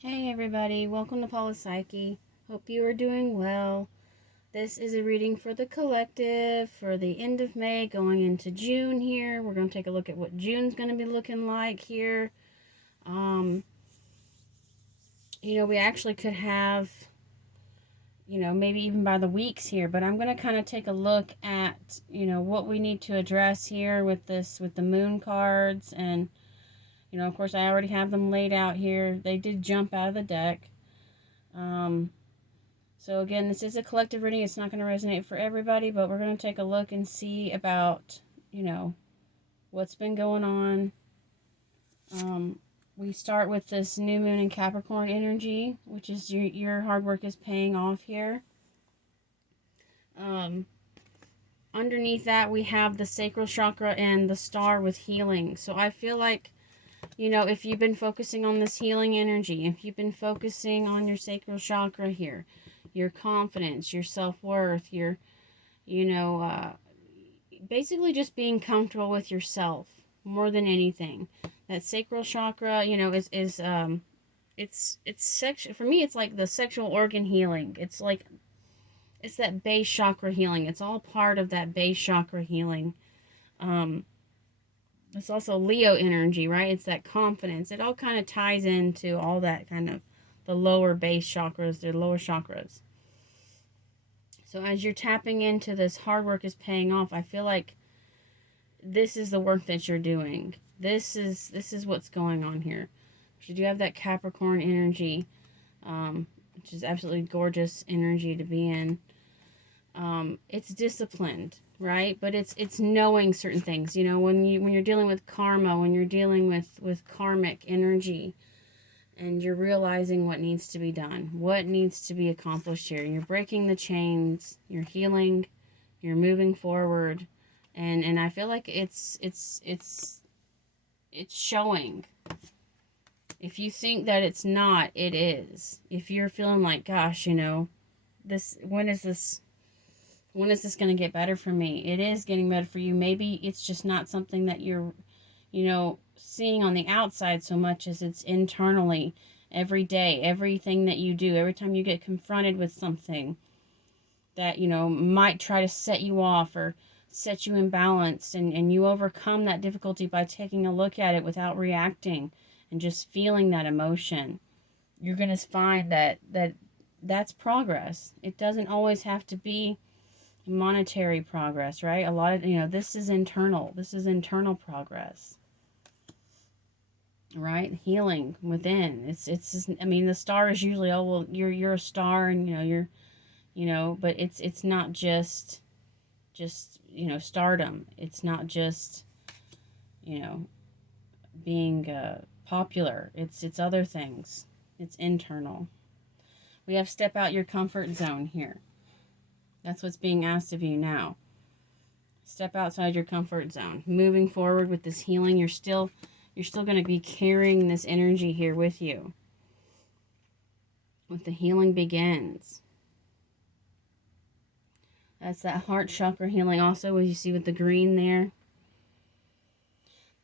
Hey everybody, welcome to Paula's Psyche. Hope you are doing well. This is a reading for the collective for the end of May going into June here. We're going to take a look at what June's going to be looking like here. Um, we actually could have, maybe even by the weeks here, but I'm going to kind of take a look at, what we need to address here with the moon cards. And, of course, I already have them laid out here. They did jump out of the deck. So again, this is a collective reading. It's not going to resonate for everybody, but we're going to take a look and see about, what's been going on. We start with this new moon in Capricorn energy, which is your hard work is paying off here. Underneath that, we have the sacral chakra and the star with healing. So I feel like, if you've been focusing on this healing energy, if you've been focusing on your sacral chakra here, your confidence, your self-worth, your, basically just being comfortable with yourself more than anything. That sacral chakra, it's sexual. For me, it's like the sexual organ healing. It's that base chakra healing. It's all part of that base chakra healing. It's also Leo energy, right? It's that confidence. It all kind of ties into all that kind of the lower base chakras, the lower chakras. So as you're tapping into this hard work is paying off, I feel like this is the work that you're doing. This is what's going on here. You do have that Capricorn energy, which is absolutely gorgeous energy to be in. It's disciplined, right? But it's knowing certain things. When you're dealing with karma, when you're dealing with karmic energy, and you're realizing what needs to be done, what needs to be accomplished here. You're breaking the chains, you're healing, you're moving forward, and I feel like it's showing. If you think that it's not, it is. If you're feeling like, gosh, this when is this going to get better for me? It is getting better for you. Maybe it's just not something that you're, seeing on the outside so much as it's internally every day, everything that you do, every time you get confronted with something that, might try to set you off or set you imbalanced, and you overcome that difficulty by taking a look at it without reacting and just feeling that emotion. You're going to find that's progress. It doesn't always have to be monetary progress, right? A lot of, this is internal. This is internal progress, right? Healing within. It's I mean, the star is usually, oh well, you're a star, and but it's not just stardom. It's not just being popular. It's other things. It's internal. We have step out your comfort zone here. That's what's being asked of you now. Step outside your comfort zone. Moving forward with this healing, you're still going to be carrying this energy here with you. What the healing begins. That's that heart chakra healing also, as you see with the green there.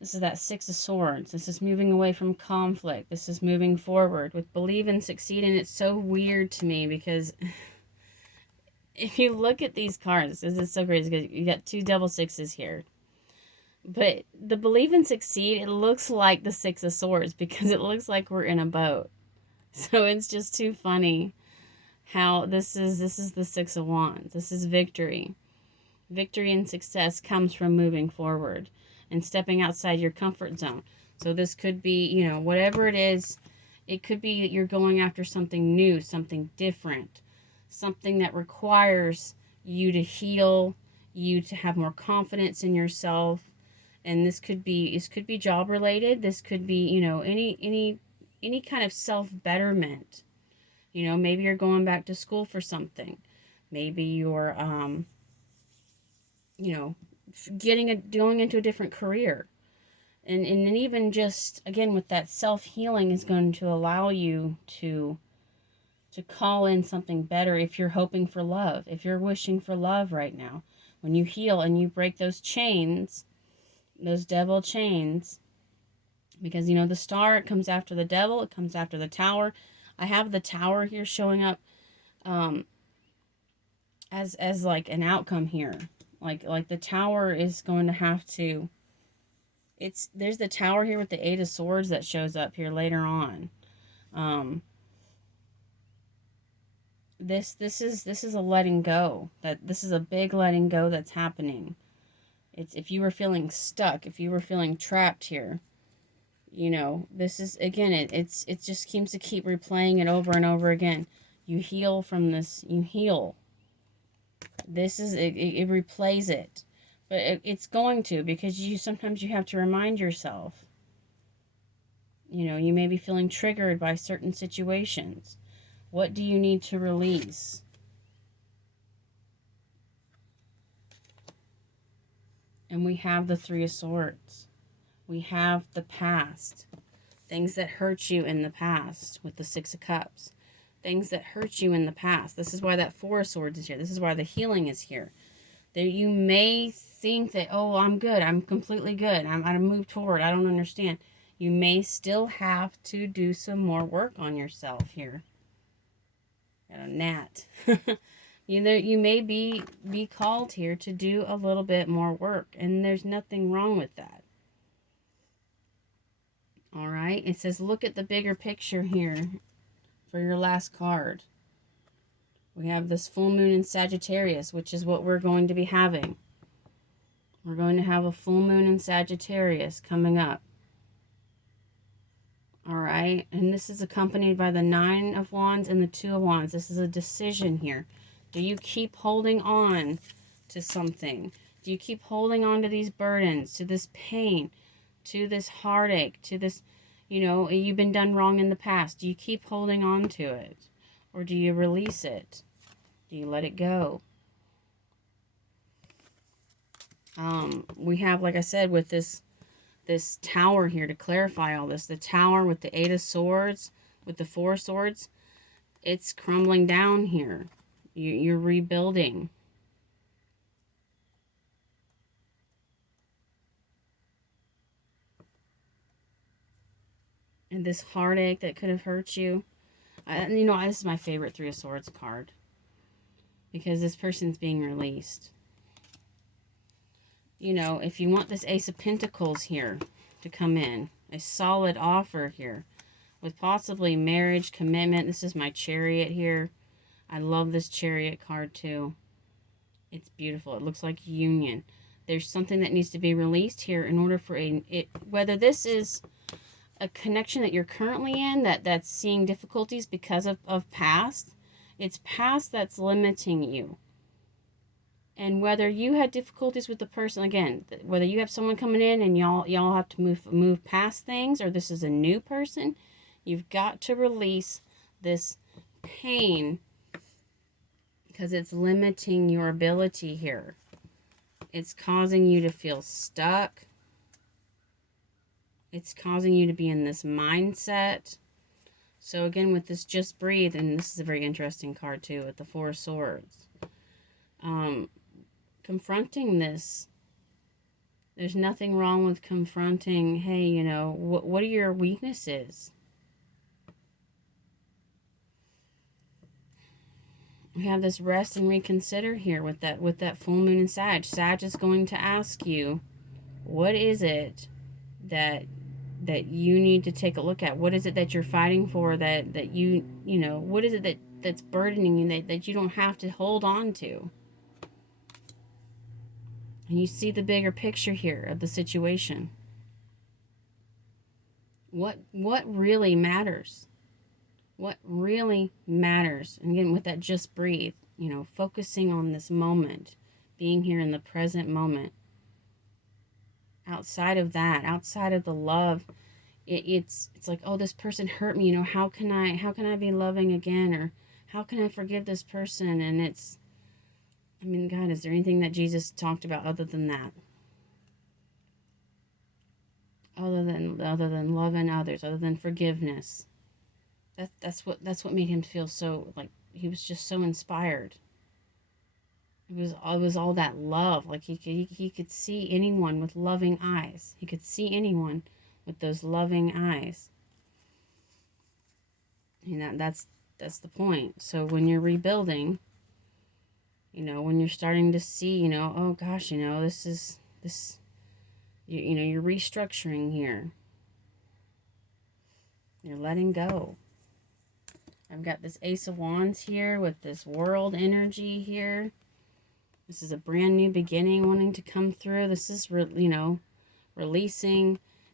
This is that Six of Swords. This is moving away from conflict. This is moving forward with believe and succeed. And it's so weird to me because if you look at these cards, this is so crazy because you got two double sixes here. But the believe and succeed, it looks like the Six of Swords because it looks like we're in a boat. So it's just too funny how this is the Six of Wands. This is victory. Victory and success comes from moving forward and stepping outside your comfort zone. So this could be, whatever it is, it could be that you're going after something new, something different, something that requires you to heal, you to have more confidence in yourself. And this could be job related. This could be, any kind of self-betterment. Maybe you're going back to school for something. Maybe you're, going into a different career. And even just, again, with that self-healing is going to allow you to call in something better if you're hoping for love, if you're wishing for love right now. When you heal and you break those chains, those devil chains, Because, you know, the star, it comes after the devil, it comes after the tower. I have the tower here showing up um, as like an outcome here. Like the tower is going to have to, there's the tower here with the Eight of Swords that shows up here later on. Um, this is a letting go. That this is a big letting go that's happening. It's if you were feeling stuck, if you were feeling trapped here, you know, this is again it just seems to keep replaying it over and over again. You heal from this, you heal. This is it replays it. But it's going to, because you sometimes you have to remind yourself. You know, you may be feeling triggered by certain situations. What do you need to release? And we have the Three of Swords. We have the past. Things that hurt you in the past with the Six of Cups. Things that hurt you in the past. This is why that Four of Swords is here. This is why the healing is here. That you may think that, oh, I'm good. I'm completely good. I'm going to move forward. I don't understand. You may still have to do some more work on yourself here. Got a gnat. You may be called here to do a little bit more work, and there's nothing wrong with that. All right, it says look at the bigger picture here for your last card. We have this full moon in Sagittarius, which is what we're going to be having. We're going to have a full moon in Sagittarius coming up. All right, and this is accompanied by the Nine of Wands and the Two of Wands. This is a decision here. Do you keep holding on to something? Do you keep holding on to these burdens, to this pain, to this heartache, to this, you know, you've been done wrong in the past? Do you keep holding on to it? Or do you release it? Do you let it go? We have, like I said, with this tower here to clarify all this. The tower with the Eight of Swords, with the Four Swords, it's crumbling down here. You're rebuilding. And this heartache that could have hurt you. You know, this is my favorite Three of Swords card. Because this person's being released. You know, if you want this Ace of Pentacles here to come in, a solid offer here with possibly marriage, commitment. This is my Chariot here. I love this Chariot card too. It's beautiful. It looks like union. There's something that needs to be released here in order for whether this is a connection that you're currently in that's seeing difficulties because of past. It's past that's limiting you. And whether you had difficulties with the person, again, whether you have someone coming in and y'all have to move past things, or this is a new person, you've got to release this pain because it's limiting your ability here. It's causing you to feel stuck. It's causing you to be in this mindset. So again, with this Just Breathe, and this is a very interesting card too, with the Four of Swords. Confronting this, there's nothing wrong with confronting, hey, you know, what are your weaknesses? We have this rest and reconsider here with that full moon in Sag. Sag is going to ask you, what is it that you need to take a look at? What is it that you're fighting for that you know, what is it that's burdening you that you don't have to hold on to? And you see the bigger picture here of the situation. What really matters? What really matters? And again, with that Just Breathe, you know, focusing on this moment, being here in the present moment. Outside of that, outside of the love, it's like, oh, this person hurt me, you know, how can I be loving again? Or how can I forgive this person? And it's, I mean, God, is there anything that Jesus talked about other than that? Other than loving others, other than forgiveness. That's what made him feel so, like, he was just so inspired. It was all that love. Like he could see anyone with loving eyes. He could see anyone with those loving eyes. You know, that's the point. So when you're rebuilding, when you're starting to see, oh gosh, this, you're restructuring here. You're letting go. I've got this Ace of Wands here with this world energy here. This is a brand new beginning wanting to come through. This is, releasing,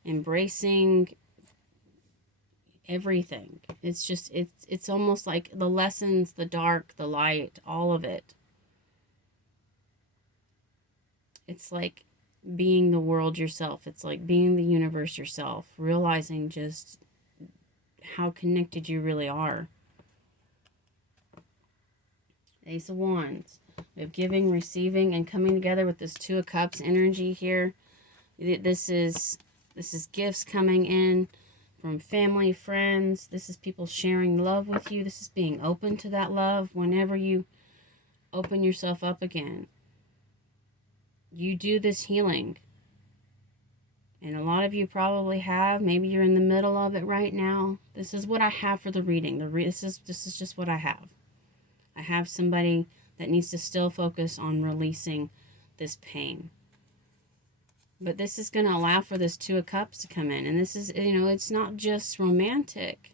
embracing everything. It's just, it's almost like the lessons, the dark, the light, all of it. It's like being the world yourself. It's like being the universe yourself. Realizing just how connected you really are. Ace of Wands. We have giving, receiving, and coming together with this Two of Cups energy here. This is gifts coming in from family, friends. This is people sharing love with you. This is being open to that love whenever you open yourself up again. You do this healing. And a lot of you probably have. Maybe you're in the middle of it right now. This is what I have for the reading. This is just what I have. I have somebody that needs to still focus on releasing this pain. But this is going to allow for this Two of Cups to come in. And this is, it's not just romantic,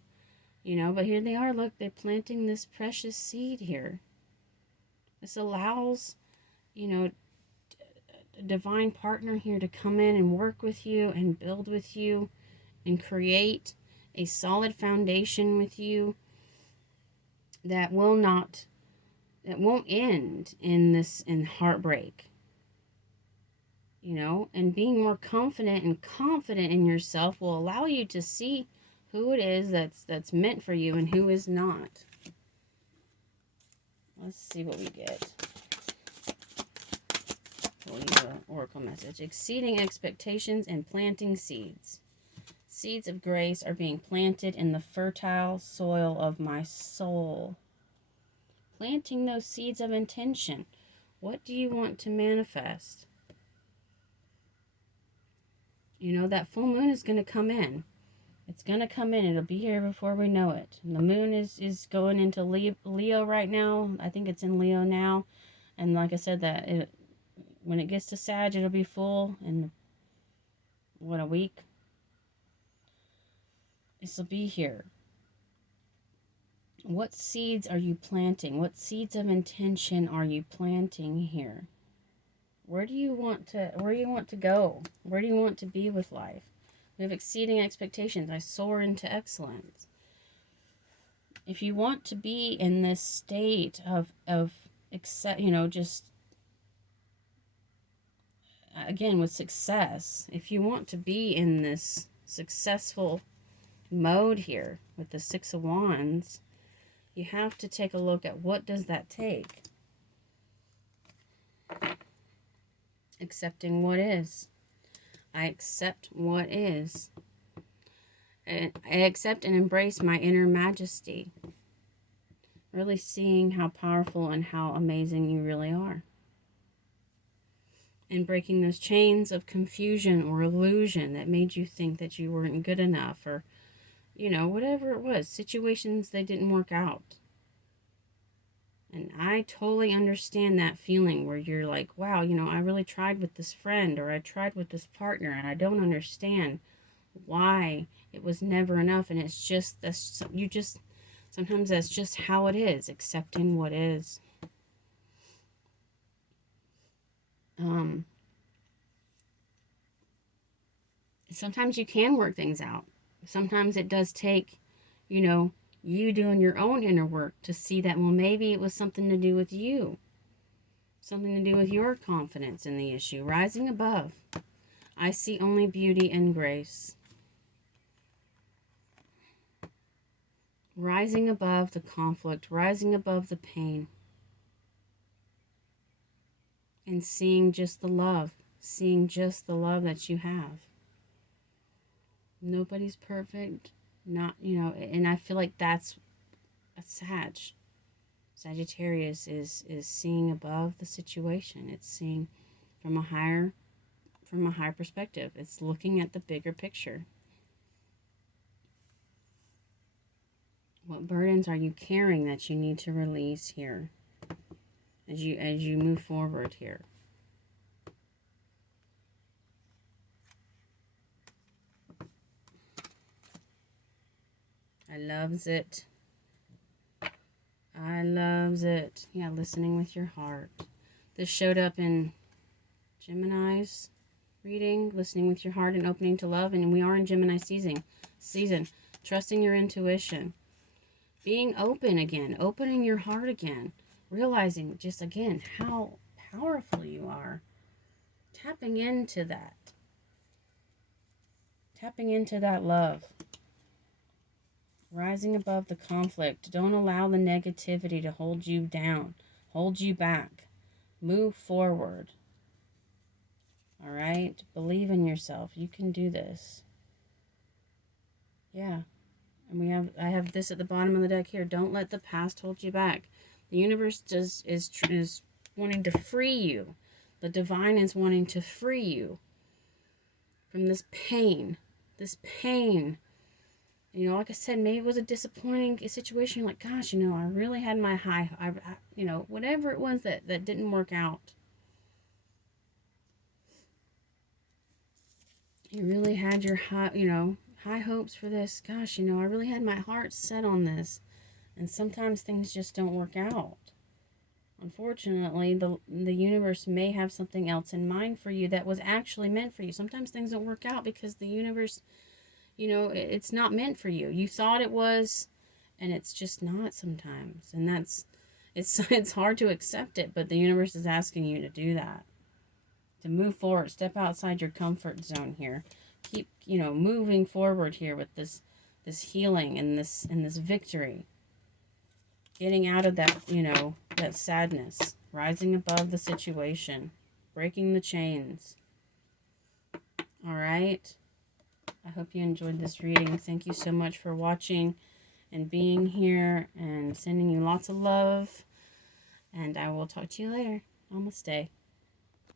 but here they are. Look, they're planting this precious seed here. This allows, a divine partner here to come in and work with you and build with you and create a solid foundation with you that won't end in heartbreak. And being more confident and confident in yourself will allow you to see who it is that's meant for you and who is not. Let's see what we get. We'll use an oracle message. Exceeding expectations and planting seeds. Seeds of grace are being planted in the fertile soil of my soul. Planting those seeds of intention. What do you want to manifest? That full moon is going to come in. It's going to come in. It'll be here before we know it. And the moon is going into Leo right now. I think it's in Leo now. And like I said, when it gets to Sag, it'll be full in, a week? This will be here. What seeds are you planting? What seeds of intention are you planting here? Where do you want to go? Where do you want to be with life? We have exceeding expectations. I soar into excellence. If you want to be in this state of just again with success, if you want to be in this successful mode here with the Six of Wands, you have to take a look at what does that take. Accepting what is. I accept what is. And I accept and embrace my inner majesty. Really seeing how powerful and how amazing you really are. And breaking those chains of confusion or illusion that made you think that you weren't good enough, or, whatever it was, situations that didn't work out. And I totally understand that feeling where you're like, wow, I really tried with this friend, or I tried with this partner, and I don't understand why it was never enough. And it's just, sometimes that's just how it is, accepting what is. Sometimes you can work things out. Sometimes it does take, you doing your own inner work to see that, well, maybe it was something to do with you. Something to do with your confidence in the issue. Rising above. I see only beauty and grace. Rising above the conflict. Rising above the pain. And seeing just the love. Seeing just the love that you have. Nobody's perfect. And I feel like that's a Sagittarius is seeing above the situation. It's seeing from a higher perspective. It's looking at the bigger picture. What burdens are you carrying that you need to release here as you move forward here? I loves it. I loves it. Yeah, listening with your heart. This showed up in Gemini's reading, listening with your heart and opening to love. And we are in Gemini season. Trusting your intuition. Being open again. Opening your heart again. Realizing just again how powerful you are. Tapping into that. Tapping into that love. Rising above the conflict. Don't allow the negativity to hold you down. Hold you back. Move forward. All right? Believe in yourself. You can do this. Yeah. And I have this at the bottom of the deck here. Don't let the past hold you back. The universe is wanting to free you. The divine is wanting to free you from this pain. This pain. You know, like I said, maybe it was a disappointing situation. You're like, gosh, you know, I really had my high, you know, whatever it was that didn't work out. You really had your high hopes for this. Gosh, you know, I really had my heart set on this. And sometimes things just don't work out. Unfortunately, the universe may have something else in mind for you that was actually meant for you. Sometimes things don't work out because the universe, you know, it's not meant for you. You thought it was, and it's just not sometimes. And it's hard to accept it, but the universe is asking you to do that. To move forward, step outside your comfort zone here. Keep, you know, moving forward here with this healing and this victory. Getting out of that, you know, that sadness. Rising above the situation. Breaking the chains. All right. I hope you enjoyed this reading. Thank you so much for watching and being here, and sending you lots of love. And I will talk to you later. Namaste.